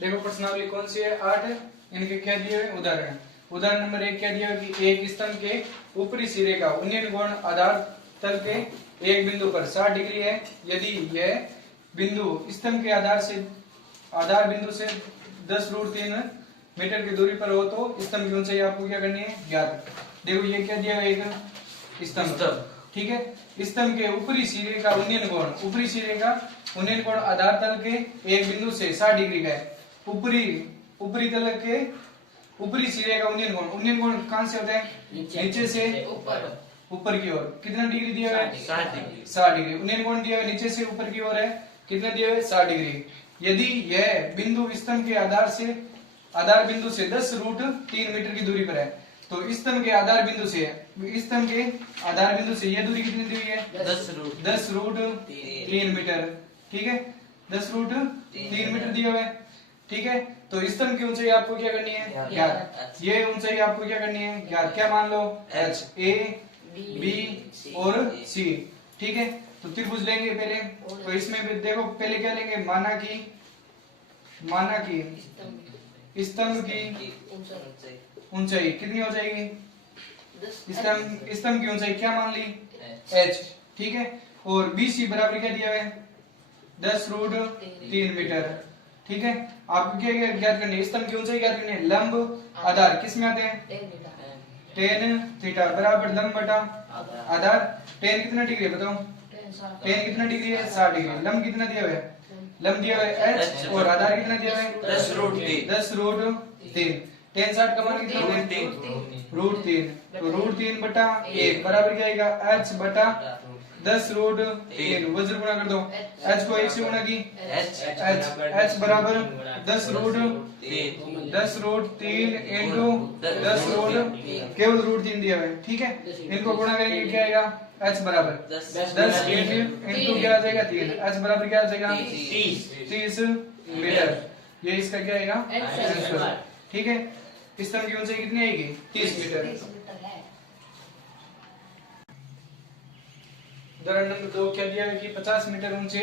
देखो प्रश्नावली कौन सी है 8। इनके क्या दिए हुए उदाहरण। उदाहरण नंबर 1 क्या दिया कि एक स्तंभ के ऊपरी सिरे का उन्नयन कोण आधार तल के एक बिंदु पर 60 डिग्री है। यदि यह बिंदु स्तंभ के आधार बिंदु से 10√3 मीटर की दूरी पर हो तो स्तंभ की ऊंचाई आपको क्या करनी है ज्ञात। देखो ये क्या दिया है एक स्तंभ, ठीक है। स्तंभ के ऊपरी सिरे का उन्नयन कोण आधार तल के एक बिंदु से 60 डिग्री का है। ऊपरी तल के ऊपरी सिरे का उन्नयन कोण कहां से होता है नीचे से ऊपर की ओर। कितना डिग्री दिया हुआ है 60 डिग्री। उन्नयन कोण दिया हुआ है नीचे से ऊपर की ओर है, कितना दिया हुआ है 60 डिग्री। यदि यह बिंदु स्तंभ के आधार बिंदु से 10√3 मीटर की दूरी पर है तो स्तंभ के आधार बिंदु से यह दूरी कितनी दी हुई है 10√3 मीटर, ठीक है। 10√3 मीटर दिया हुआ है, ठीक है। तो स्तंभ की ऊंचाई आपको क्या करनी है ज्ञात। ये ऊंचाई आपको क्या करनी है ज्ञात। क्या मान लो h, a, b और c, ठीक है। तो त्रिभुज लेंगे पहले। तो इसमें भी देखो पहले क्या लेंगे माना कि स्तंभ की ऊंचाई कितनी हो जाएगी। स्तंभ की ऊंचाई क्या मान ली h, ठीक है। और BC बराबर क्या दिया है 10√3 मीटर, ठीक है। आपको क्या ज्ञात करनी है स्तंभ की ऊंचाई ज्ञात करनी है। लंब आधार किस में आते हैं tan थीटा बराबर लंब बटा आधार। tan कितना डिग्री है बताओ। tan कितना डिग्री है 60 डिग्री। लंब कितना दिया हुआ है लंब दिया हुआ है h और आधार कितना दिया हुआ है 10√3। tan 60 का मान कितना है √3। तो √3 बटा 1 बराबर क्या आएगा h बटा 10√3। वज्र गुणा कर दो h को 1 से गुणा की h बराबर 10√3 इंटू 10 केवल √3 दिया हुआ है, ठीक है। इनको गुणा करेंगे क्या आएगा h बराबर 10 इंटू क्या आ जाएगा 3। h बराबर क्या आ जाएगा 30 मीटर। ये इसका क्या आएगा आंसर, ठीक है। स्तंभ की ऊंचाई कितनी आएगी 30 मीटर। उदाहरण नंबर 2 क्या दिया है कि 50 मीटर ऊंचे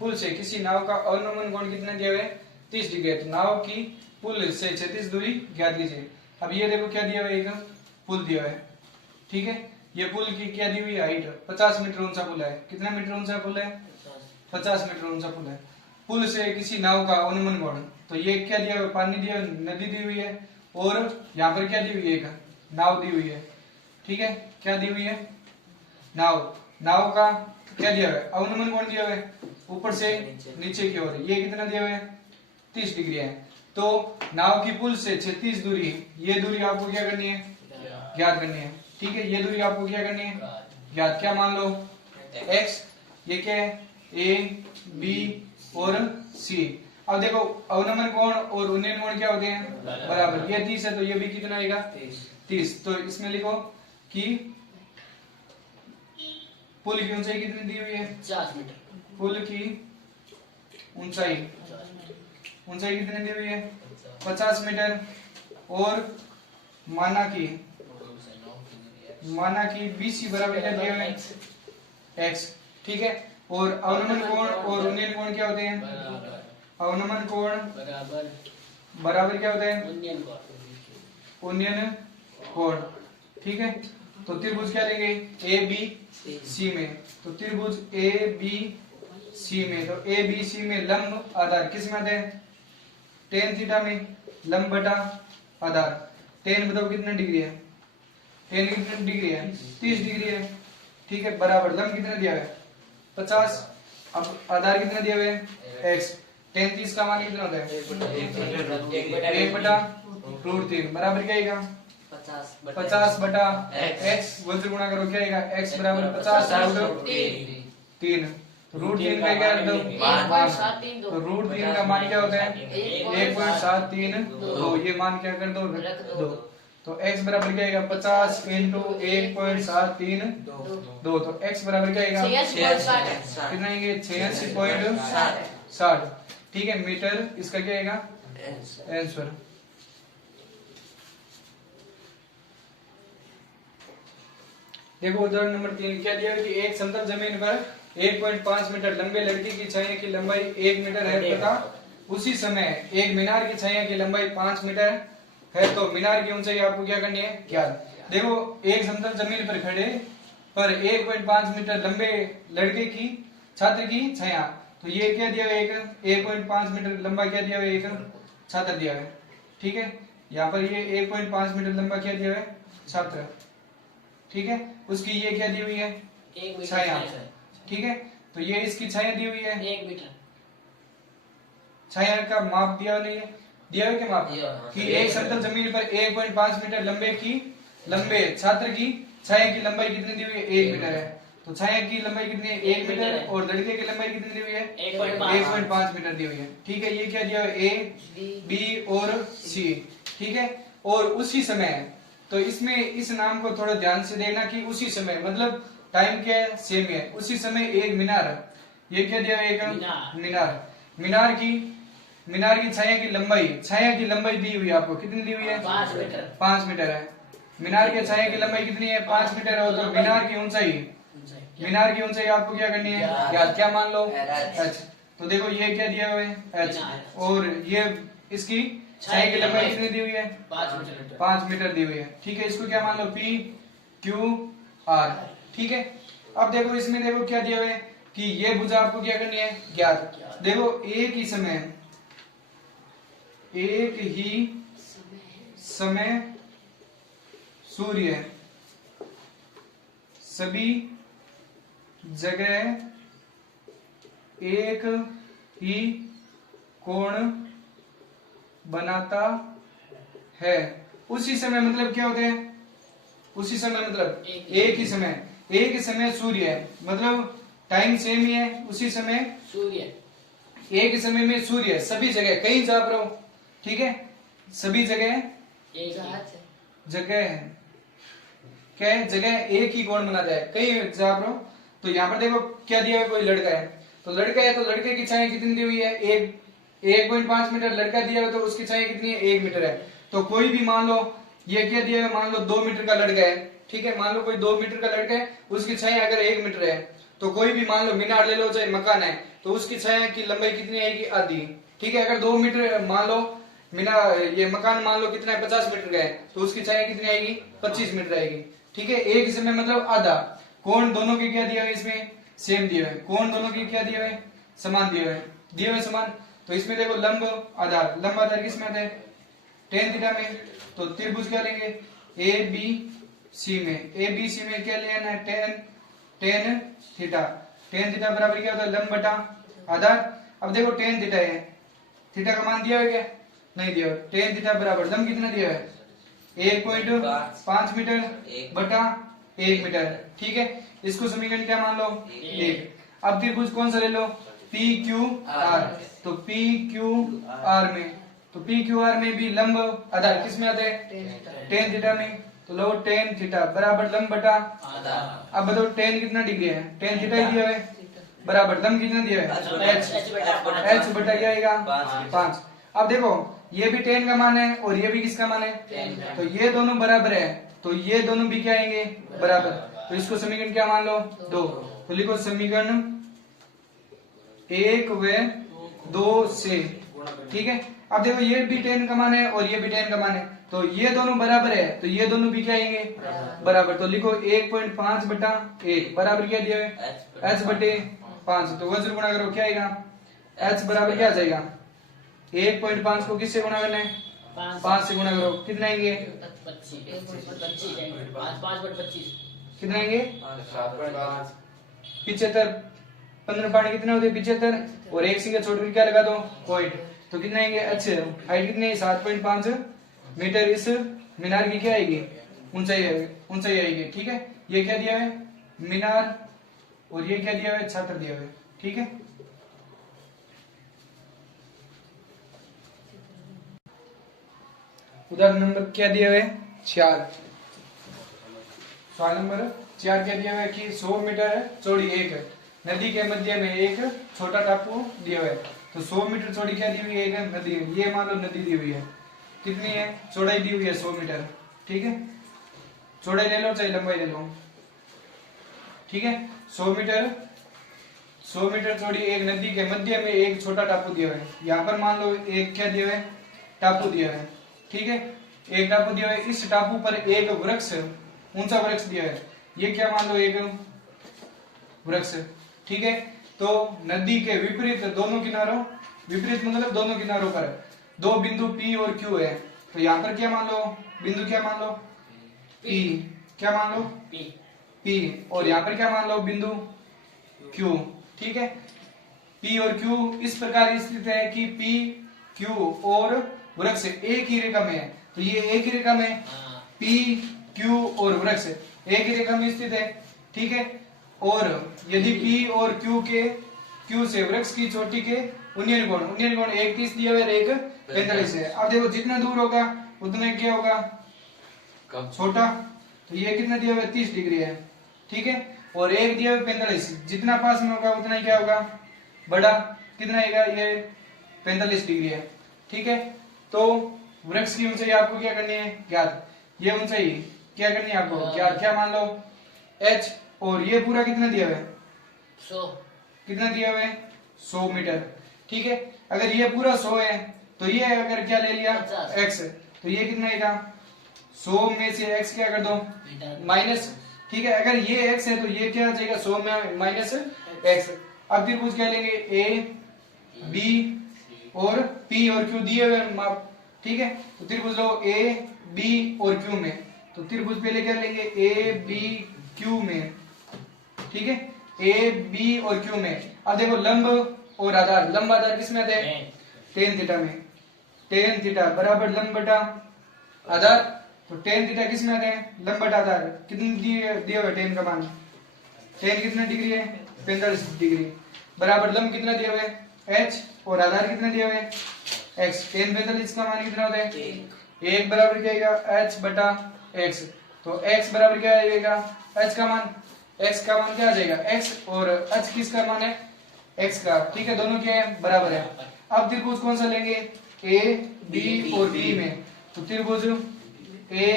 पुल से किसी नाव का अवनमन कोण कितना दिया हुआ है 30 डिग्री है। तो नाव की पुल से 36 दूरी ज्ञात कीजिए। अब ये देखो क्या दिया हुआ है एक पुल दिया हुआ है, ठीक है। ये पुल की क्या दी हुई हाइट 50 मीटर ऊंचा पुल है। कितना मीटर ऊंचा पुल है 50 मीटर ऊंचा पुल है। पुल से किसी नाव का अवनमन कोण, तो ये क्या दिया हुआ पानी दिया नदी दी हुई है और यहाँ पर क्या दी हुई है एक नाव दी हुई है, ठीक है। क्या दी हुई है नाव का क्या दिया हुआ है अवनमन कोण दिया हुआ है ऊपर से नीचे की ओर। ये कितना दिया हुआ है 30 डिग्री है। तो नाव की पुल से 36 दूरी, ये दूरी आपको क्या करनी है ज्ञात करनी है, ठीक है। ये दूरी आपको क्या करनी है ज्ञात। क्या मान लो x, ये क्या है a, b और c। अब देखो अवनमन कोण और उन्नयन कोण क्या होते हैं बराबर। ये 30 है तो ये भी कितना आएगा 30। तो इसमें लिखो कि पुल की ऊंचाई कितनी दी हुई है 50 मीटर। पुल की ऊंचाई कितनी दी हुई है 50 मीटर। और माना कि BC बराबर क्या दिया हुआ है x, ठीक है। और अवनमन कोण और उन्नयन कोण क्या होते हैं अवनमन कोण बराबर क्या होता है उन्नयन कोण, ठीक है। तो त्रिभुज क्या लेंगे ABC में। तो त्रिभुज ABC में, तो ABC में लंब आधार किस में आता है tan थीटा में लंब बटा आधार। tan बताओ कितना डिग्री है tan कितना डिग्री है 30 डिग्री है, ठीक है। बराबर लंब कितना दिया है 50। अब आधार कितना दिया हुआ है x। tan 30 का मान कितना होता है 1 बटा √3 बराबर क्या आएगा 50 बटा x। वज्र गुणा करो क्या आएगा x बराबर 50√3। √3 का क्या तो √3 का मान क्या होता है 1.732। ये मान क्या कर दो तो x बराबर क्या आएगा 50 इंटू 1.732। तो x बराबर क्या आएगा कितना आएंगे 86.60, ठीक है मीटर। इसका क्या आएगा आंसर। देखो उदाहरण नंबर 3 क्या दिया है कि एक समतल जमीन पर 1.5 मीटर लंबे लड़की की छाया की लंबाई 1 मीटर है तथा उसी समय एक मीनार की छाया की लंबाई 5 मीटर है, तो मीनार की ऊंचाई आपको क्या करनी है, ज्ञात। देखो एक समतल जमीन पर खड़े पर 1.5 मीटर लंबे लड़के की छात्र की छाया, तो ये क्या दिया हुआ है, 1.5 मीटर लंबा क्या दिया हुआ है, एक छात्र दिया हुआ है। ठीक है, यहाँ पर ये 1.5 मीटर लंबा क्या दिया हुआ है, छात्र। ठीक है, उसकी ये क्या दी हुई है, छाया। ठीक है, तो ये इसकी छाया दी हुई है 1 मीटर। छाया का माप दिया नहीं है, दिया है क्या माप कि एक समतल जमीन पर 1.5 मीटर लंबे छात्र की छाया की लंबाई कितनी दी हुई है, 1 मीटर है। तो छाया की लंबाई कितनी है, 1 मीटर, और लड़के की लंबाई कितनी दी हुई है, 1.5 मीटर दी हुई है। ठीक है, ये क्या दिया है, ए बी और सी। ठीक है, और उसी समय, तो इसमें इस नाम को थोड़ा ध्यान से देखना कि उसी समय मतलब टाइम क्या है, सेम है। उसी समय एक मीनार, ये क्या दिया है, एक मीनार की छाया की लंबाई दी हुई है आपको, कितनी दी हुई है, 5 मीटर है। मीनार की छाया की लंबाई कितनी है, 5 मीटर है। तो मीनार की ऊंचाई आपको क्या करनी है, याद क्या मान लो, h। तो देखो ये क्या दिया हुआ है, h, और ये इसकी छाया की लंबाई कितनी दी हुई है, 5 मीटर दी हुई है। ठीक है, इसको क्या मान लो, P Q R। ठीक है, अब देखो इसमें देखो क्या दिया हुआ है कि ये भुजा आपको क्या करनी है, ज्ञात। देखो एक ही समय सूर्य सभी जगह एक ही कोण बनाता है। उसी समय मतलब क्या होता है, उसी समय मतलब एक ही समय सूर्य है, मतलब टाइम सेम ही है, उसी समय सूर्य, एक ही समय में सूर्य सभी जगह, कहीं जा रहो। ठीक है, सभी जगह एक ही कोण बनाता है, कहीं जा रहो। तो यहाँ पर देखो क्या दिया है, कोई लड़का है, तो लड़के की छाया कितनी दी हुई है, 1.5 मीटर लड़का दिया है, तो उसकी छाया कितनी है, 1 मीटर है। तो कोई भी मान लो ये क्या दिया है, मान लो 2 मीटर का लड़का है। ठीक है, मान लो कोई 2 मीटर का लड़का है, उसकी छाया अगर 1 मीटर है, तो कोई भी मान लो मीनार ले लो चाहे मकान है, तो उसकी छाया की लंबाई कितनी आएगी, आधी। ठीक है, अगर 2 मीटर मान लो मीनार, ये मकान मान लो कितना है, 50 मीटर का है, तो उसकी छाया कितनी आएगी, 25 मीटर आएगी। ठीक है, एक ही समय मतलब आधा। कोण दोनों के क्या दिया है, इसमें सेम दिया है, कोण दोनों के क्या दिया है, समान दिया है समान। तो इसमें देखो लंब आधार किसमें आता है, tan थीटा में। तो त्रिभुज क्या लेंगे, ए बी सी में क्या लेना है, tan थीटा बराबर क्या होता है, लंब बटा आधार। अब देखो tan थीटा है, थीटा का मान दिया है क्या, नहीं दिया। tan थीटा बराबर लंब कितना दिया है, 1.5 मीटर बटा 1 मीटर। ठीक है, इसको समीकरण क्या मान लो, 1। अब त्रिभुज कौन सा ले लो, पी क्यू आर। तो पी क्यू आर में भी लंब आधार किस में आता है, tan थीटा में। तो लो tan थीटा बराबर लंब बटा आधार। अब बताओ tan कितना डिग्री है, tan थीटा ही दिया है, बराबर लंब कितना दिया है, h बटा क्या आएगा, 5। अब देखो ये भी tan का मान है और ये भी किसका मान है, तो ये दोनों बराबर है, तो ये दोनों भी क्या आएंगे, बराबर। तो इसको समीकरण क्या मान लो, 2। तो लिखो समीकरण 1 व 2 से। ठीक है, अब देखो ये भी tan का मान है और ये भी tan का मान है, तो ये दोनों बराबर है, तो ये दोनों भी क्या आएंगे, बराबर। तो लिखो 1.5 बटा 1 बराबर क्या दिया है, h बटे 5। तो वज्र गुणा करो क्या आएगा, h बराबर क्या आ जाएगा, 1.5 को किससे गुणा करना है, 5 से गुणा करो, कितना आएंगे, 25 कितना आएंगे, 75। 15 पानी कितने होते हैं, 75, और एक सिंगल छोड़कर क्या लगा दो, पॉइंट। तो कितना आएंगे, अच्छे हाइट कितनी है, 7.5 मीटर इस मीनार की क्या आएगी, ऊंचाई आएगी। ठीक है, ये क्या दिया है, मीनार, और ये क्या दिया है, छात्र दिया है। ठीक है, उदाहरण नंबर क्या दिया हुआ है, 4। सवाल नंबर 4 क्या दिया हुआ है कि 100 मीटर चौड़ी एक नदी के मध्य में एक छोटा टापू दिया हुआ है। तो 100 मीटर चौड़ी क्या दी हुई है, एक नदी, ये मान लो नदी दी हुई है, कितनी है, चौड़ाई दी हुई है 100 मीटर। ठीक है, चौड़ाई ले लो चाहे लंबाई ले लो। ठीक है, 100 मीटर 100 मीटर चौड़ी एक नदी के मध्य में एक छोटा टापू दिया हुआ है। यहाँ पर मान लो एक क्या दिया हुआ है, टापू दिया हुआ है, ठीक है, एक टापू दिया हुआ है। इस टापू पर एक वृक्ष, ऊंचा वृक्ष दिया है, ये क्या मान लो एक वृक्ष, ठीक है। तो नदी के विपरीत दोनों किनारों, विपरीत मतलब दोनों किनारों पर दो बिंदु P और Q है। तो यहाँ पर क्या मान लो, बिंदु क्या मान लो, P, क्या मान लो, P, और यहाँ पर क्या मान लो, बिंदु Q, ठीक है। P और Q इस प्रकार स्थित है कि P, Q और वृक्ष एक ही रेखा में है। तो ये एक ही रेखा में P, Q और वृक्ष एक ही रेखा में स्थित है, ठीक है। और यदि P और Q से वृक्ष की चोटी के उन्नयन कोण एक 30 दिया हुआ है, एक 45 है। अब देखो जितना दूर होगा उतना क्या होगा, छोटा। तो ये कितना दिया हुआ है, 30 डिग्री है, ठीक है। और एक दिया हुआ 45, जितना पास में होगा उतना ही क्या होगा, बड़ा। कितना आएगा, ये 45 डिग्री है, ठीक है। तो वृक्ष की ऊंचाई आपको क्या करनी है, ज्ञात। ये ऊंचाई क्या करनी है आपको ज्ञात, क्या मान लो, h। और ये पूरा कितना दिया हुआ है, 100, कितना दिया हुआ है, 100 मीटर, ठीक है। अगर ये पूरा 100 है तो ये अगर क्या ले लिया, 50, x, तो ये कितना आएगा, 100 में से x क्या कर दो, माइनस, ठीक है। अगर ये x है तो ये क्या आ जाएगा, 100 में माइनस x। अब त्रिभुज क्या लेंगे, a, b और p और q दिए हुए माप, ठीक है। तो त्रिभुज लो a, b और q में। तो त्रिभुज पहले क्या लेंगे, a, b, q में, ठीक है, ए बी और क्यू में। अब देखो लंब और आधार, लंब आधार किस में आते हैं, टेन थीटा में। टेन थीटा बराबर लंब बटा आधार। तो टेन थीटा किस में आते हैं, लंब बटा आधार। कितनी दिया हुआ है टेन का मान, टेन कितना डिग्री है, 45 डिग्री, बराबर लंब कितना दिया हुआ है, h, और आधार कितना दिया हुआ है, x। टेन 45 का मान कितना होता है, एक बराबर क्या आएगा, h बटा x। तो x बराबर क्या आएगा, h का मान, x का मान क्या आ जाएगा, x, और h किसका मान है, x का, ठीक है। दोनों क्या है, बराबर है। अब त्रिभुज कौन सा लेंगे, a, b और p में। तो त्रिभुज a,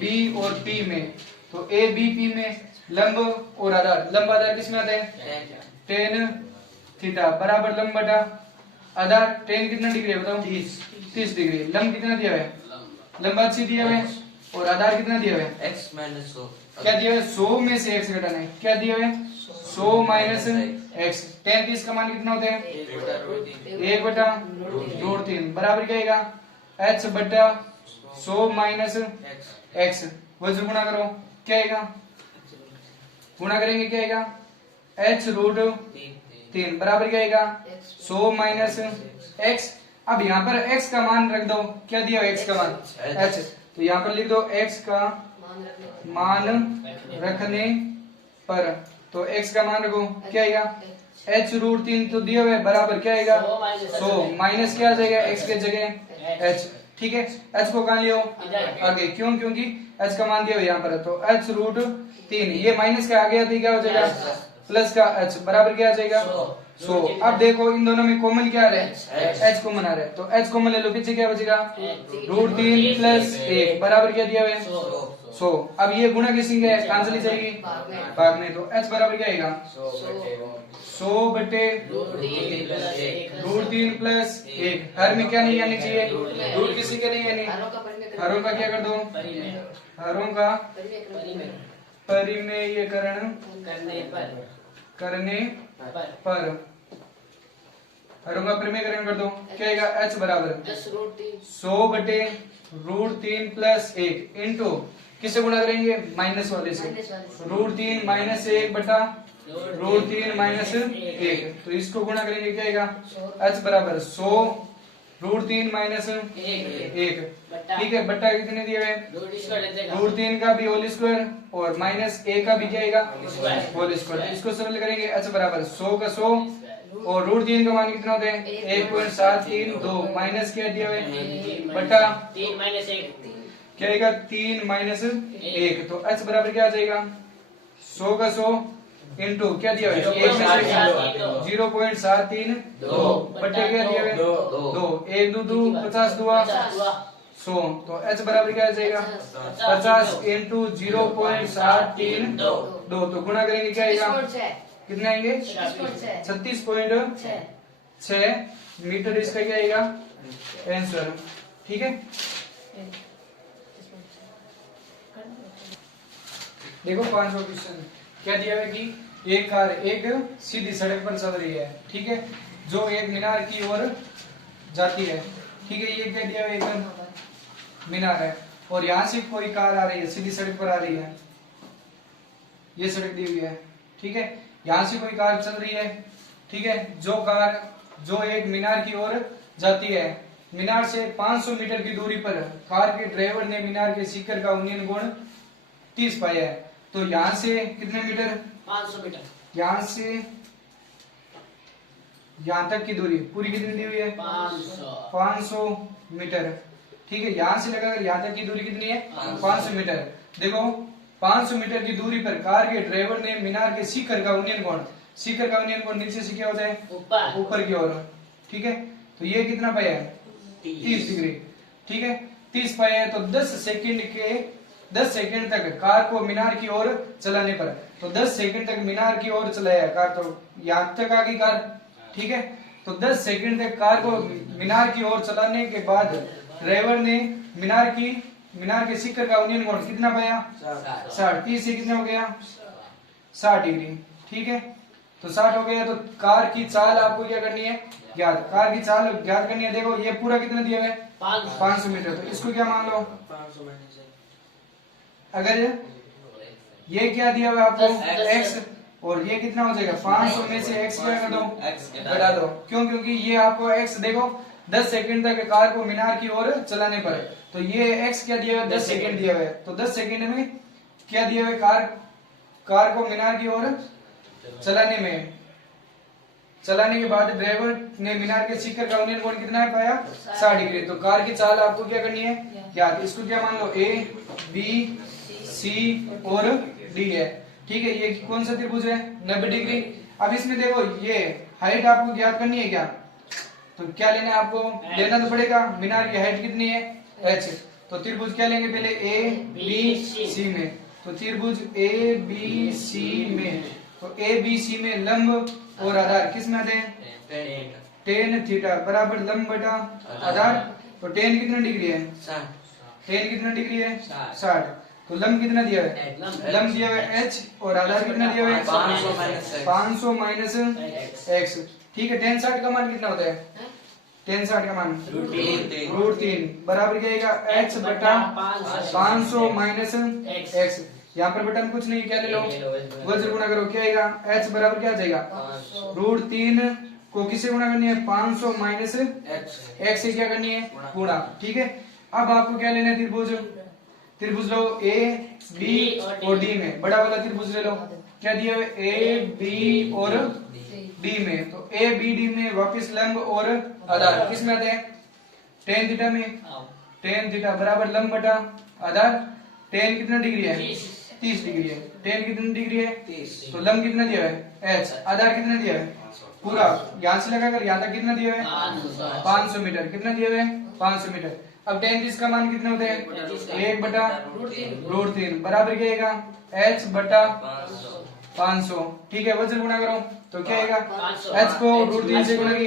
b और p में। तो a, b, p में लंब और आधार, लंब आधार किस में आता है, टेन थीटा बराबर लंब बटा आधार। टेन कितना डिग्री है बताओ, 30 डिग्री। लंब कितना दिया है, लंब अच्छी दिया है, और आधार कितना दिया है, x माइनस 100, क्या दिया है, 100 में से x घटाना है, क्या दिया है, 100 माइनस x। 33 का मान कितना होता है, 1 बटा रूट 3 बराबर क्या आएगा, h बटा 100 माइनस x। वज्र गुणा करो, क्या आएगा, गुणा करेंगे क्या आएगा, h रूट 3 बराबर क्या आएगा, 100 माइनस x। अब यहाँ पर x का मान रख दो, क्या दिया x का मान, h। तो यहाँ पर लिख दो x का मान रखने पर। तो x का मान रखो, क्या आएगा, h रूट 3 तो दिया हुआ है, बराबर क्या आएगा, 100 माइनस क्या आ जाएगा, x के जगह h, ठीक है। h को कहाँ लियो, आगे, क्यों, क्योंकि h का मान दिया हुआ यहाँ पर। तो h रूट 3, ये माइनस का आगे आते क्या हो जाएगा, प्लस का h बराबर क्या आ जाएगा, 100। अब देखो इन दोनों में कॉमन क्या आ रहा है, h कॉमन आ रहा है। तो h कॉमन ले लो, पीछे क्या बचेगा, रूट 3 प्लस 1 बराबर क्या दिया हुआ है, 100। अब ये गुणा किसी है, कहां चली जाएगी, भाग में। तो h बराबर क्या आएगा, 100 बटे रूट 3 प्लस 1। हर में क्या नहीं आनी चाहिए, रूट किसी के नहीं आनी। हरों का क्या कर दो, हरों का परिमेयकरण करने पर, हरों का परिमेयकरण कर दो, क्या आएगा, h बराबर 100 बटे रूट 3 प्लस 1 इंटू किससे गुणा करेंगे, माइनस वाले से, रूट 3 माइनस 1 बटा रूट 3 माइनस 1। तो इसको गुणा करेंगे क्या आएगा, h बराबर 100 रूट 3 माइनस 1, ठीक है। बट्टा कितने दिए हुए, रूट 3 का भी होल स्क्वायर और माइनस 1 का भी क्या आएगा, होल स्क्वायर। इसको सरल करेंगे, h बराबर 100 का 100 और रूट 3 का मान कितना होता है, 1.732 माइनस क्या दिया हुआ है, बट्टा 3 माइनस 1 क्या आएगा, 3 माइनस 1। तो h बराबर क्या आ जाएगा, 100 का 100 इंटू क्या दिया हुआ है, 1 में से 0.732 बट्टे क्या दिया हुआ है, 2, 1 2 2 50 दुआ 100। तो h बराबर क्या आ जाएगा, 50 इंटू 0.732। तो गुणा करेंगे क्या आएगा, कितने आएंगे? 36.6 मीटर इसका क्या आएगा आंसर। ठीक है, देखो 5वां क्वेश्चन क्या दिया है कि एक कार एक सीधी सड़क पर चल रही है, ठीक है, जो एक मीनार की ओर जाती है। ठीक है, ये क्या दिया है? एक मीनार है और यहाँ से कोई कार आ रही है, सीधी सड़क पर आ रही है, ये सड़क दी हुई है। ठीक है, यहाँ से कोई कार चल रही है। ठीक है, जो एक मीनार की ओर जाती है, मीनार से 500 मीटर की दूरी पर कार के ड्राइवर ने मीनार के शिखर का उन्नयन कोण 30 पाया है। तो यहाँ से कितने मीटर? 500 मीटर। यहाँ से यहाँ तक की दूरी पूरी कितनी दी हुई है? 500 मीटर। ठीक है, यहाँ से लगाकर यहाँ तक की दूरी कितनी है? 500 मीटर। देखो 500 मीटर की दूरी पर कार के ड्राइवर ने मीनार के शिखर का उन्नयन कोण नीचे से क्या होता है? ऊपर की ओर। ठीक है, तो ये कितना पाया है? 30 डिग्री। ठीक है, 30 पाया है। तो 10 सेकंड तक कार को मीनार की ओर चलाने पर, तो 10 सेकंड तक मीनार की ओर चलाया कार, तो यहाँ तक आ गई कार। ठीक है, तो 10 सेकंड तक कार को मीनार की ओर चलाने के बाद ड्राइवर ने मीनार के शिखर का उन्नयन कोण कितना पाया? 60। 30 से कितना हो गया? 60 डिग्री। ठीक है, तो 60 हो गया। तो कार की चाल आपको क्या करनी है? ज्ञात। कार की चाल ज्ञात करनी है। देखो ये पूरा कितना दिया है? 500 मीटर। तो इसको क्या मान लो? अगर ये क्या दिया हुआ आपको? x, और ये कितना हो जाएगा? 500 में से x क्या कर दो? घटा दो। क्यों? क्योंकि ये आपको x देखो 10 सेकंड तक कार को मीनार की ओर चलाने पर, तो ये x क्या दिया हुआ है? 10 सेकंड दिया हुआ है। तो 10 सेकंड में क्या दिया हुआ है? कार को मीनार की ओर चलाने के बाद ड्राइवर ने मीनार के शिखर का उन्नयन कोण कितना है पाया? 60 डिग्री। तो कार की चाल आपको क्या करनी है? याद। इसको क्या मान लो? A, B, C और D है। ठीक है, ये कौन सा त्रिभुज है? 90 डिग्री। अब इसमें देखो ये हाइट आपको ज्ञात करनी है क्या? तो क्या लेना है आपको? लेना तो पड़ेगा। मीनार की हाइट कितनी है? h। तो त्रिभुज क्या लेंगे पहले? A, B, C में। तो त्रिभुज A, B, C में, तो A, B, C में लंब और आधार किस में आते हैं? tan थीटा बराबर लंब बटा आधार। तो tan कितना डिग्री है? 60। tan कितना डिग्री है? 60। तो लंब कितना दिया है? लंब दिया हुआ है h और आधार कितना दिया हुआ है? 500 माइनस x। ठीक है, tan 60 का मान कितना होता है? tan 60 का मान √3 बराबर क्या आएगा? h बटा 500 माइनस x। यहाँ पर बटन कुछ नहीं, क्या ले लो? वज्र गुणा करो, क्या आएगा? h बराबर क्या आ जाएगा? √3 को किससे गुणा करनी है? 500 माइनस x से क्या करनी है? गुणा। ठीक है, अब आपको क्या लेना है? त्रिभुज लो A, B और D में। बड़ा वाला त्रिभुज ले लो। क्या दिया है? A, B और D में। तो A, B, D में वापिस लंब और आधार किस में आते हैं? tan थीटा में। tan थीटा बराबर लंब बटा आधार। tan कितना डिग्री है? 30 डिग्री है। tan कितनी डिग्री है? 30। तो लंब कितना दिया है? h। आधार कितना दिया है? पूरा यहाँ से लगाकर यहाँ तक कितना दिया है? 500 मीटर। कितना दिया है? 500 मीटर। अब tan 30 का मान कितना होता है? 1 बटा √3 बराबर क्या आएगा? h बटा 500। ठीक है, वज्र गुणा करो तो क्या आएगा? h को √3 से गुणा की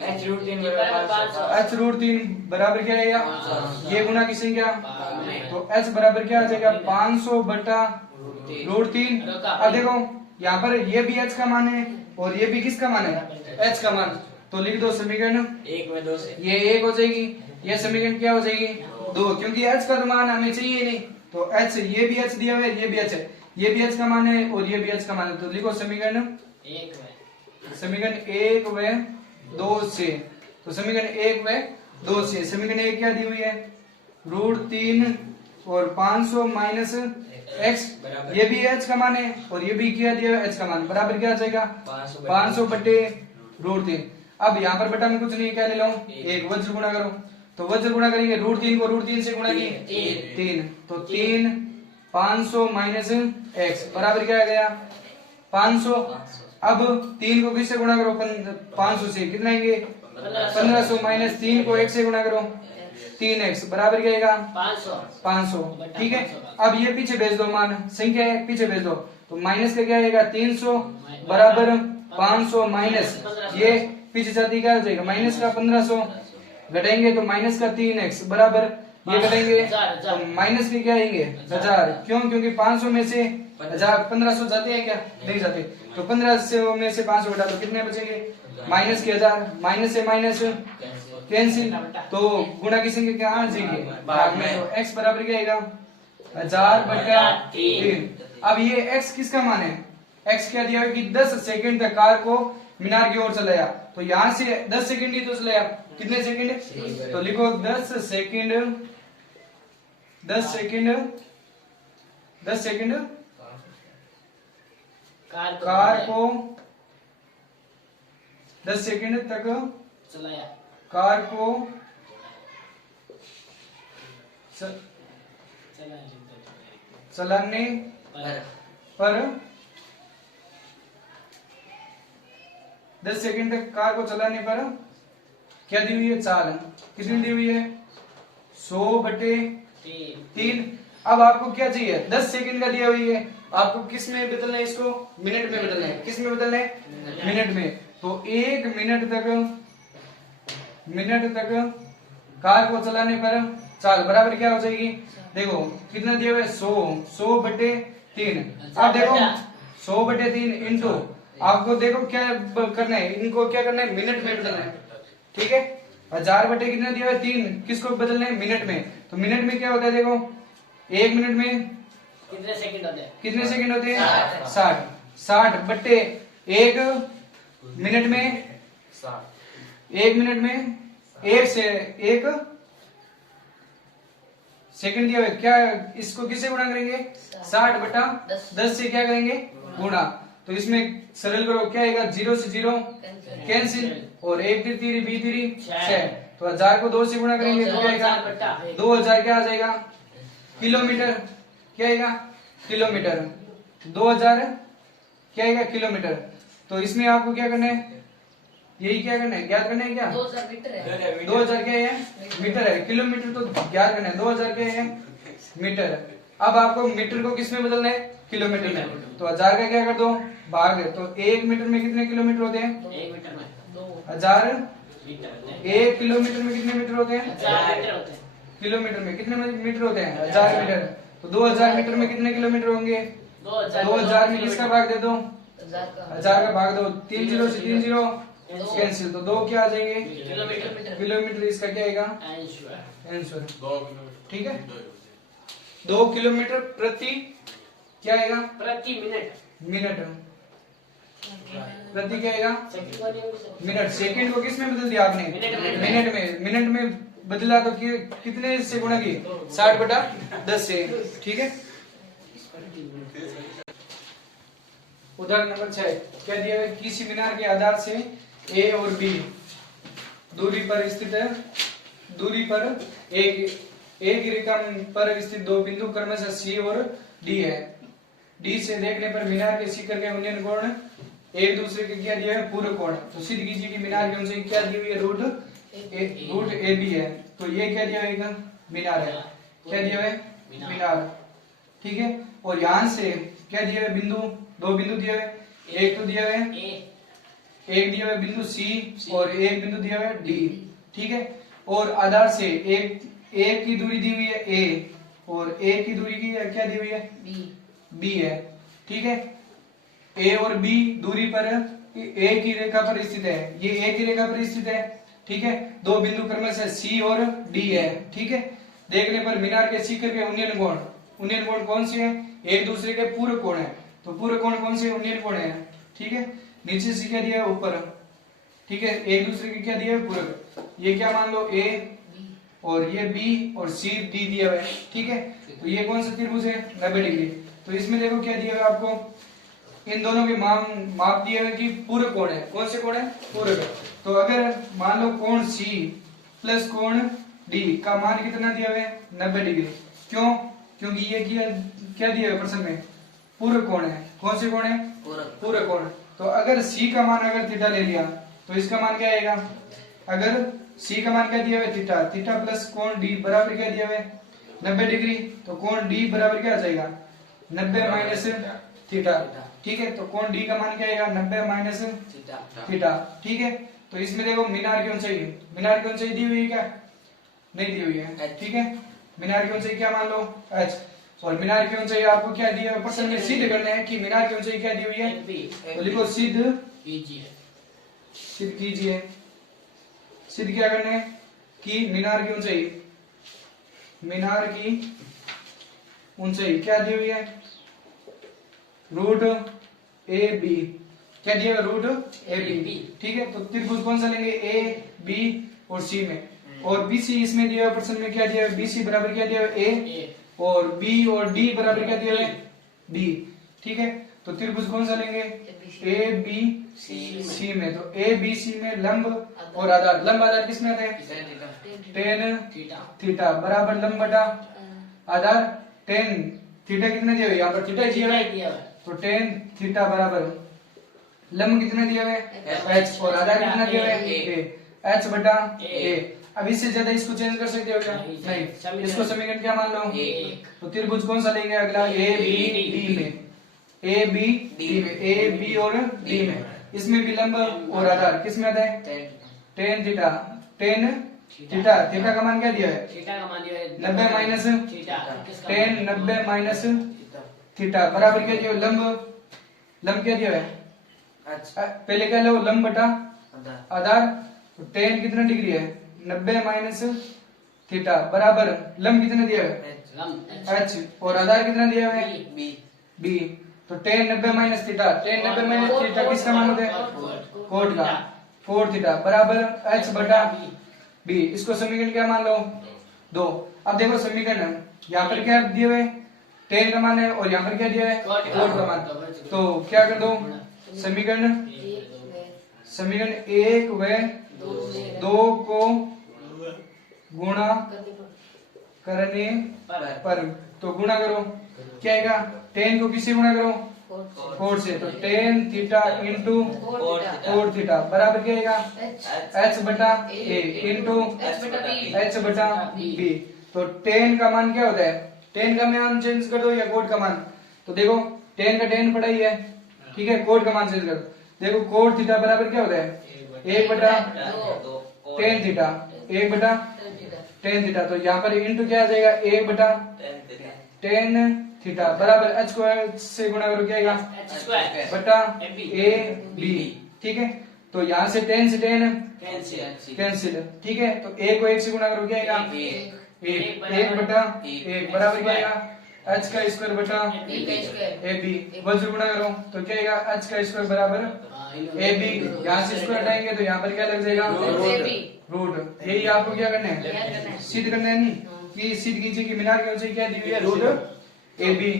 h √3 बराबर क्या आएगा? ये गुणा की संख्या, तो h बराबर क्या आ जाएगा? 500 बटा √3। अब देखो यहाँ पर ये भी h का मान है और ये भी किसका मान है? h का मान। तो लिख दो समीकरण 1 में 2 से ये 1 हो जाएगी, ये समीकरण क्या हो जाएगी? 2, क्योंकि h का तो मान हमें चाहिए नहीं। तो h, ये भी h दिया हुआ है, ये भी h है, ये भी h का मान है और ये भी h का मान है। तो लिखो समीकरण 1 व 2 से। तो समीकरण 1 व 2 से समीकरण 1 क्या दी हुई है? √3 और 500 माइनस x, ये भी h का मान है और ये भी क्या दिया है? h का मान बराबर क्या आ जाएगा? 500 बटे √3। अब यहाँ पर बटा में कुछ नहीं, क्या ले लो? 1। वज्र गुणा करो, तो वज्र गुणा करेंगे √3 को √3 से गुणा किए 3, तो 3 500 माइनस x बराबर क्या आ गया? 500। अब 3 को किससे गुणा करो? 500 से। कितना आएंगे? 1500 माइनस 3 को 1 से गुणा करो 3x बराबर क्या आएगा? 500। ठीक है, अब ये पीछे भेज दो, मान संख्या है पीछे भेज दो। तो माइनस का क्या आएगा 300 बराबर 500 माइनस ये पीछे जाती क्या हो जाएगा माइनस का 1500 घटाएंगे तो माइनस का 3x बराबर ये घटाएंगे तो माइनस के क्या आएंगे 1000 क्यों क्योंकि 500 में से 1500 जाते हैं क्या नहीं जाते तो 1500 में से 500 घटा तो कितने बचेंगे माइनस के 1000 माइनस से माइनस कैंसिल तो गुणा किसी के क्या आ जाएंगे भाग में तो x बराबर क्या आएगा 1000/3 अब ये x किसका मान है x क्या दिया है कि 10 सेकंड तक कार को मीनार की ओर चलाया तो यहाँ से 10 सेकंड ही तो चलाया कितने सेकंड तो लिखो 10 सेकंड 10 सेकंड कार को 10 सेकंड तक चलाया कार को चलाने पर 10 सेकंड तक कार को चलाने पर क्या दी हुई है चाल कितनी दी हुई है 100/3 अब आपको क्या चाहिए 10 सेकंड का दिया हुई है आपको किस में बदलना है इसको मिनट में बदलना है किस में बदलना है मिनट में तो 1 मिनट तक कार को चलाने पर चाल बराबर क्या हो जाएगी देखो कितना दिया हुआ है 100/3 अब देखो 100/3 इंटू आपको देखो क्या करना है इनको क्या करना है मिनट में बदलना है ठीक है 1000 कितना दिया हुआ है 3 किसको बदलना है मिनट में तो मिनट में क्या होता है देखो 1 मिनट में कितने सेकंड होते हैं 60/1 मिनट में 1 मिनट में 1 से 1 सेकंड दिया हुआ है क्या इसको किससे गुणा करेंगे 60/10 से क्या करेंगे गुणा तो इसमें सरल करो क्या आएगा 0 से 0 कैंसिल और 1 3 3 3 6 तो 1000 को 2 से गुणा करेंगे तो क्या आएगा 2000 क्या आ जाएगा किलोमीटर क्या आएगा किलोमीटर 2000 क्या आएगा किलोमीटर तो इसमें आपको क्या करना है यही क्या करना है ज्ञात करना है क्या 2000 मीटर है 2000 क्या है मीटर है किलोमीटर तो ज्ञात करना है 2000 क्या है मीटर अब आपको मीटर को किस में बदलना है किलोमीटर में तो 1000 का क्या कर दो भाग तो 1 मीटर में कितने किलोमीटर होते हैं 1 मीटर में 1000 मीटर 1 किलोमीटर में कितने मीटर होते हैं 1000 मीटर होते हैं किलोमीटर में कितने मीटर होते हैं 1000 मीटर तो 2000 मीटर में कितने किलोमीटर होंगे 2000 में किसका भाग दे दो 1000 का भाग दो 3 0 से 3 0 कैंसिल तो 2 क्या आ जाएंगे किलोमीटर इसका क्या आएगा आंसर ठीक है 2 किलोमीटर प्रति क्या आएगा प्रति मिनट मिनट प्रति क्या आएगा मिनट सेकंड को किस में बदल दिया आपने मिनट में बदला तो कितने से गुणा की 60/10 से ठीक है उदाहरण नंबर 6 क्या दिया है किसी मीनार के आधार से ए और बी दूरी पर स्थित है दूरी पर एक रेखा पर स्थित दो बिंदु क्रमशः सी और डी है डी से देखने पर मीनार के शिखर के उन्नयन कोण एक दूसरे के क्या दिया है पूरक कोण तो सिद्ध कीजिए कि मीनार की ऊंचाई क्या दी हुई है रूट ए बी है तो ये क्या दिया हुआ मीनार है क्या दिया हुआ है मीनार ठीक है और यहाँ से क्या दिया हुआ बिंदु दो बिंदु दिया हुआ है एक तो दिया हुआ है एक दिया हुआ है बिंदु सी और एक बिंदु दिया हुआ है डी ठीक है और आधार से एक की दूरी दी हुई है ए और एक की दूरी की क्या दी हुई है बी है ठीक है ए और बी दूरी पर एक ही रेखा पर स्थित है ये एक ही रेखा पर स्थित है ठीक है दो बिंदु क्रमशः सी और डी है ठीक है देखने पर मीनार के शिखर के उन्नयन कोण कौन से है एक दूसरे के पूरक कोण है तो पूरक कोण कौन से उन्नयन कोण है ठीक है नीचे से क्या दिया है ऊपर ठीक है एक दूसरे के क्या दिया है पूरक ये क्या मान लो ए और ये बी और सी डी दिया हुआ है ठीक है तो ये कौन सा त्रिभुज है 90 डिग्री तो इसमें देखो क्या दिया हुआ है आपको इन दोनों के माप दिया है कि पूरक कोण है कौन से कोण है पूरक तो अगर मान लो कोण सी प्लस कोण डी का मान कितना दिया हुआ है 90 डिग्री क्यों क्योंकि ये क्या दिया है प्रश्न में पूरक कोण है कौन से कोण है पूरक कोण तो अगर सी का मान अगर थीटा ले लिया तो इसका मान क्या आएगा अगर सी का मान क्या दिया हुआ है थीटा प्लस कोण डी बराबर क्या दिया हुआ है 90 डिग्री तो कोण डी बराबर क्या आ जाएगा 90 माइनस थीटा। ठीक है, तो कोण डी का मान क्या आएगा 90 माइनस थीटा। ठीक है, तो इसमें देखो मीनार की ऊंचाई, मीनार की ऊंचाई दी हुई है क्या, नहीं दी हुई है। ठीक है, मीनार की ऊंचाई क्या मान लो h, और मीनार की ऊंचाई आपको क्या दी है, प्रश्न में सिद्ध करना है कि मीनार की ऊंचाई क्या दी हुई है, तो लिखो सिद्ध कीजिए। सिद्ध क्या करना है कि मीनार की ऊंचाई, मीनार की ऊंचाई क्या दी हुई है, रूट ए बी, क्या दिया रूट ए बी। ठीक है, तो त्रिभुज कौन सा लेंगे, ए बी और सी में, और बीसी इसमें दिया हुआ प्रश्न में क्या दिया है, बीसी बराबर क्या दिया है ए, और बी और डी बराबर क्या दिया है डी। ठीक है, तो त्रिभुज कौन सा लेंगे, ए बी सी में, तो ए बी सी में लंब और आधार, लंब आधार किसमें आता है टेन थीटा बराबर लंब बटा आधार टेन थीटा, कितना दिया हुआ है यहाँ पर थीटा दिया हुआ है, तो टेन थीटा बराबर लंब कितना दिया हुआ है एच, और आधार कितना दिया हुआ है ए, एच बटा ए। अब इससे ज्यादा इसको चेंज कर सकते हो क्या, नहीं, इसको समीकरण क्या मान लो, तो त्रिभुज कौन सा लेंगे अगला, ए बी डी में, ए बी डी में, ए बी और डी में, इसमें भी लंब और आधार किसमें आता है tan theta, tan theta, theta का मान क्या दिया है, थीटा का मान दिया है 90 minus theta, ten 90 minus theta बराबर क्या दिया, लंब, लंब क्या दिया है, पहले क्या लो लंब बटा आधार, तो टेन कितना डिग्री है 90 माइनस थीटा बराबर लंब कितना दिया है एच, और आधार कितना दिया है बी, तो ten 90 minus theta, ten 90 minus theta किसका मान होता है कोट का, 4 थीटा बराबर एच बटा बी। इसको समीकरण क्या मान लो 2। अब देखो समीकरण यहाँ पर क्या दिए हुए टेन का मान है, और यहाँ पर क्या दिया है कोट का मान, तो क्या कर दो समीकरण, समीकरण 1 व 2 को गुणा करने पर, तो गुणा करो क्या आएगा, टेन को किससे गुणा करो 4 से, तो टेन थीटा इंटू 4 थीटा बराबर क्या आएगा एच बटा ए इंटू एच बटा बी। तो टेन का मान क्या होता है, टेन का मान चेंज कर दो या कोट का मान, तो देखो टेन का टेन पढ़ा ही है, ठीक है, कोट का मान चेंज कर दो, देखो कोट थीटा बराबर क्या होता है 1 बटा टेन थीटा, 1 बटा टेन थीटा, तो यहाँ पर इंटू क्या आ जाएगा 1 बटा टेन थीटा बराबर एच को से गुणा करो क्या आएगा बटा ए बी। ठीक है, तो यहाँ से टेन कैंसिल, ठीक है, तो ए को 1 से गुणा करो क्या आएगा 1 बटा 1 बराबर क्या आएगा एच का स्क्वायर बटा ए बी, वज्र गुणा करो तो क्या आएगा एच का स्क्वायर बराबर ए बी, यहाँ से स्क्वायर हटाएंगे तो यहाँ पर क्या लग जाएगा रूट। यही आपको क्या करना है सिद्ध करना है, नहीं कि सिद्ध कीजिए कि मीनार की ऊंचाई क्या दी हुई है रूट ए बी,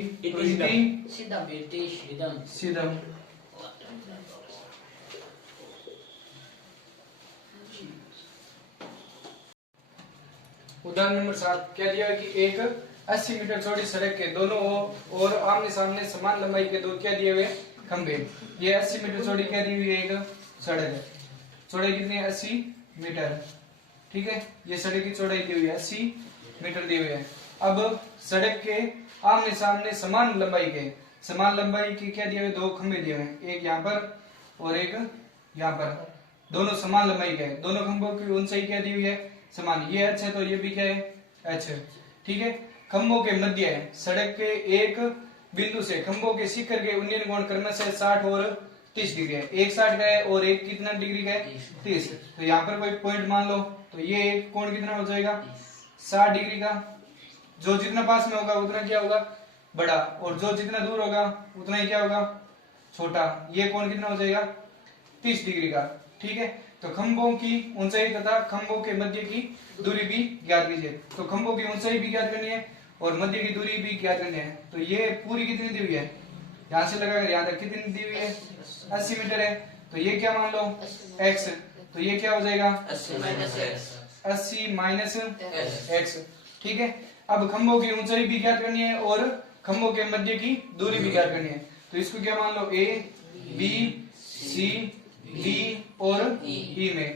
सीधम। उदाहरण नंबर 7 क्या दिया है कि एक 80 मीटर चौड़ी सड़क के दोनों और आमने सामने समान लंबाई के दो क्या दिए हुए खंबे, ये 80 मीटर चौड़ी क्या दी हुई है एक सड़क है, चौड़ाई कितनी है 80 मीटर। ठीक है, ये सड़क की चौड़ाई दी हुई है 80 मीटर दी हुई है। अब सड़क के आमने सामने समान लंबाई के क्या दिए हुए दो खंबे दिए हुए हैं, एक यहाँ पर और एक यहाँ पर, दोनों समान लंबाई के, दोनों खंभों की ऊंचाई क्या दी हुई है समान, ये एच है तो ये भी क्या है एच है। ठीक है, खंभों के मध्य है सड़क के एक बिंदु से खंभों के शिखर के उन्नयन कोण क्रमशः 60 और 30 डिग्री है, एक 60 का है और एक कितना डिग्री का है 30, तो यहाँ पर कोई पॉइंट मान लो, तो ये एक कोण कितना हो जाएगा 60 डिग्री का, जो जितना पास में होगा उतना क्या होगा बड़ा, और जो जितना दूर होगा उतना ही क्या होगा छोटा, ये कोण कितना हो जाएगा 30 डिग्री का। ठीक है, तो खंभों की ऊंचाई तथा खंभों के मध्य की दूरी भी ज्ञात कीजिए, तो खंभों की ऊंचाई भी ज्ञात करनी है और मध्य की दूरी भी ज्ञात करनी है, तो ये पूरी कितनी दी हुई है, यहाँ से लगाकर यहाँ तक कितनी दी हुई है 80 मीटर है, तो ये क्या मान लो x, तो ये क्या हो जाएगा 80 माइनस x। ठीक है, अब खंभों की ऊंचाई भी ज्ञात करनी है और खंभों के मध्य की दूरी भी ज्ञात करनी है, तो इसको क्या मान लो a b c d और e में,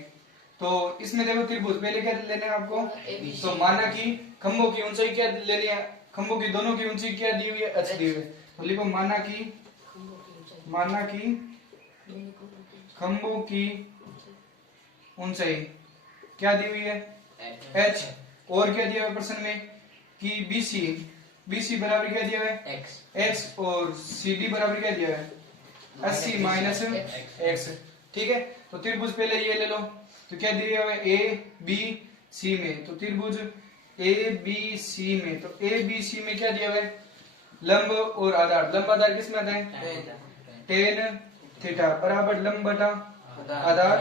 तो इसमें देखो त्रिभुज पहले क्या लेना है आपको, तो माना कि खंभों की ऊंचाई क्या लेनी है, खंभों की दोनों की ऊंचाई क्या दी हुई है h दी हुई है, तो लिखो माना कि माना कि खंभों की ऊंचाई क्या दी हुई है h, और क्या दिया हुआ प्रश्न में कि BC बराबर क्या दिया हुआ है x, और CD बराबर क्या दिया हुआ है 80 माइनस x। ठीक है, तो त्रिभुज पहले ये ले लो, तो क्या दिया हुआ है ABC में, तो त्रिभुज ABC में, तो ABC में क्या दिया हुआ है लंब और आधार। लंब आधार किस में आता है tan थीटा बराबर लंब बटा आधार,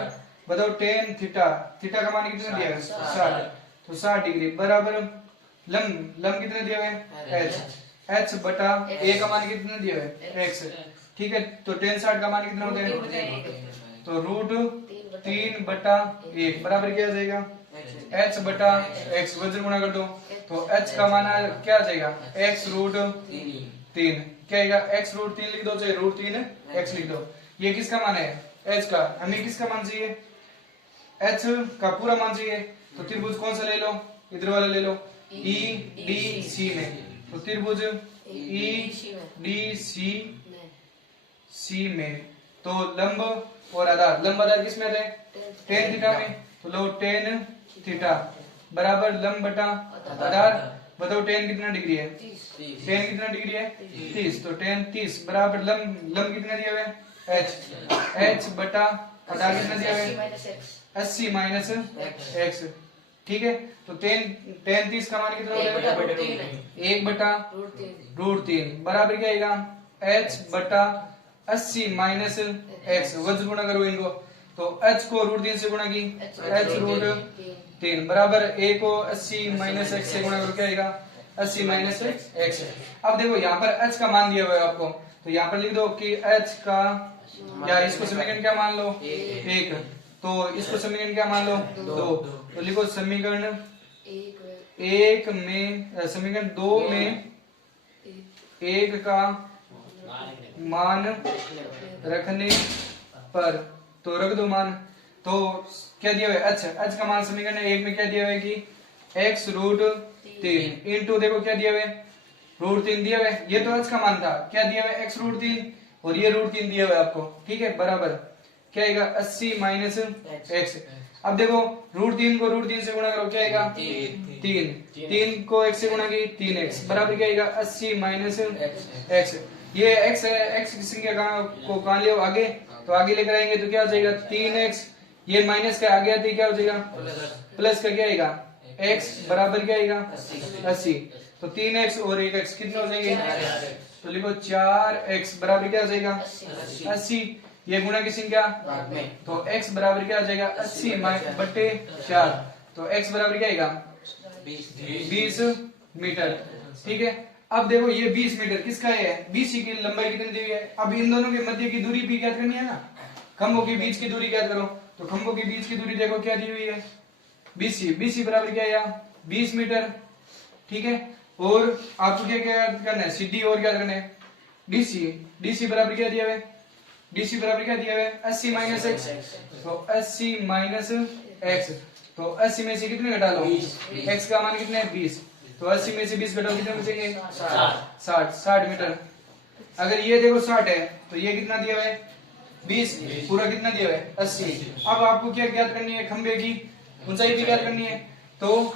बताओ tan थीटा, थीटा का मान कितना दिया है 60, तो 60 डिग्री बराबर लंब कितना दिया हुआ है h बटा a का मान कितना दिया हुआ है x। ठीक है, तो tan 60 का मान कितना होता है, तो √3/1 बराबर क्या आ जाएगा h बटा x, वज्र गुणा कर दो, तो h का मान क्या आ जाएगा x√3, क्या आएगा x√3 लिख दो, चाहे √3 x लिख दो। ये किसका मान है h का, हमें किसका मान चाहिए h का पूरा मान चाहिए, तो त्रिभुज कौन सा ले लो, इधर वाला ले लो EDC में, तो त्रिभुज EDC में, तो लंब और आधार, लंब आधार किस में आता है tan थीटा में, तो लो tan थीटा बराबर लंब बटा आधार, बताओ tan कितना डिग्री है, tan कितना डिग्री है 30, तो tan 30 बराबर लंब कितना दिया हुआ है h बटा आधार कितना दिया हुआ है 80 माइनस x। ठीक है, तो tan 30 का मान कितना हो जाएगा 1/√3 बराबर क्या आएगा h बटा 80 माइनस x, वज्र गुणा करो इनको, तो h को √3 से गुणा की h√3 बराबर a को 80 माइनस x से गुणा करो, क्या आएगा 80 माइनस x। अब देखो यहाँ पर h का मान दिया हुआ है आपको, तो यहाँ पर लिख दो कि h का, या इसको समीकरण क्या मान लो 1, तो इसको समीकरण क्या मान लो 2, तो लिखो समीकरण 1 में, समीकरण 2 में 1 का मान रखने पर, तो रख दो मान, तो क्या दिया हुआ है h का मान समीकरण 1 में क्या दिया हुआ है कि x√3 इंटू, देखो क्या दिया हुआ है √3 दिया हुआ है, ये तो h का मान था, क्या दिया हुआ है x√3 और ये √3 दिया हुआ है आपको। ठीक है, बराबर क्या आएगा 80 माइनस x। अब देखो √3 को √3 से गुणा करो, क्या आएगा 3 को x से गुणा की 3x बराबर क्या आएगा 80 माइनस x। ये x है, x की संख्या को कहां ले आगे, तो आगे लेकर आएंगे तो क्या हो जाएगा 3x, ये माइनस का आगे आते क्या हो जाएगा प्लस का, क्या आएगा x बराबर क्या आएगा 80, तो 3x और 1x कितने हो जाएंगे, तो लिखो 4x बराबर क्या हो जाएगा 80, ये गुणा की संख्या, तो x बराबर क्या हो जाएगा 80/4, तो x बराबर क्या आएगा 20 मीटर। ठीक है, अब देखो ये 20 मीटर किसका है, BC की लंबाई कितनी दी हुई है, अब इन दोनों के मध्य की दूरी भी ज्ञात करनी है ना, खंभों के बीच की दूरी ज्ञात करो, तो खंभों के बीच की दूरी देखो क्या दी हुई है BC बराबर क्या आया 20 मीटर। ठीक है, और आपको क्या क्या करना है CD और क्या करना है DC बराबर क्या दिया हुआ है, DC बराबर क्या दिया हुआ है 80 माइनस x, तो 80 माइनस x, तो 80 में से कितने घटा लो x का मान कितने है 20, तो 80 में से 20 घटाओ कितने बचेंगे 60 मीटर। अगर ये देखो 60 है तो ये कितना दिया हुआ है 20, पूरा कितना दिया हुआ है 80। अब आपको क्या ज्ञात करनी है, खंबे की ऊंचाई भी ज्ञात करनी है, तो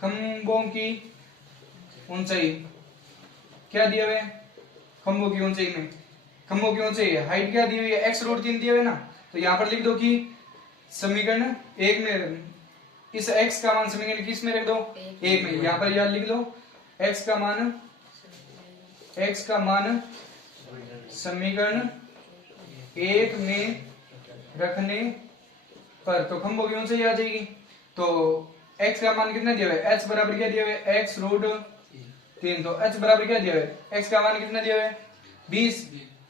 खंभों की ऊंचाई क्या दिया हुआ है, खंभों की ऊंचाई में, खंभों की ऊंचाई है हाइट क्या दी हुई है x√3 दिया हुआ है ना, तो यहाँ पर लिख दो कि समीकरण 1 में इस x का मान समीकरण किस में रख दो 1 में, यहाँ पर याद लिख लो x का मान समीकरण 1 में रखने पर, तो खंभों की ऊंचाई आ जाएगी, तो x का मान कितना दिया हुआ है h बराबर क्या दिया हुआ है x√3, तो h बराबर क्या दिया हुआ है x का मान कितना दिया हुआ है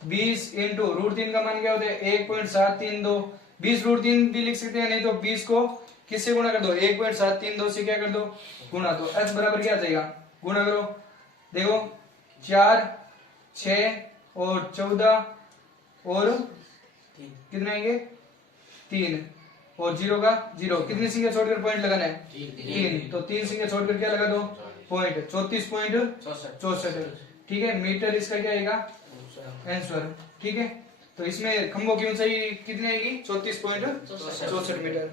20 इंटू √3 का मान क्या होता है 1.732, 20√3 भी लिख सकते हैं, नहीं तो 20 को किससे गुणा कर दो 1.732 से क्या कर दो गुणा, तो h बराबर क्या आ जाएगा गुणा करो, देखो 4 6 और 14 और कितने आएंगे 3 और 0 का 0, कितनी संख्या छोड़कर पॉइंट लगाना है 3, तो 3 संख्या छोड़कर क्या लगा दो पॉइंट 34.64। ठीक है, मीटर इसका क्या आएगा आंसर। ठीक है, तो इसमें खंभों की ऊंचाई कितनी आएगी? 34.64 मीटर।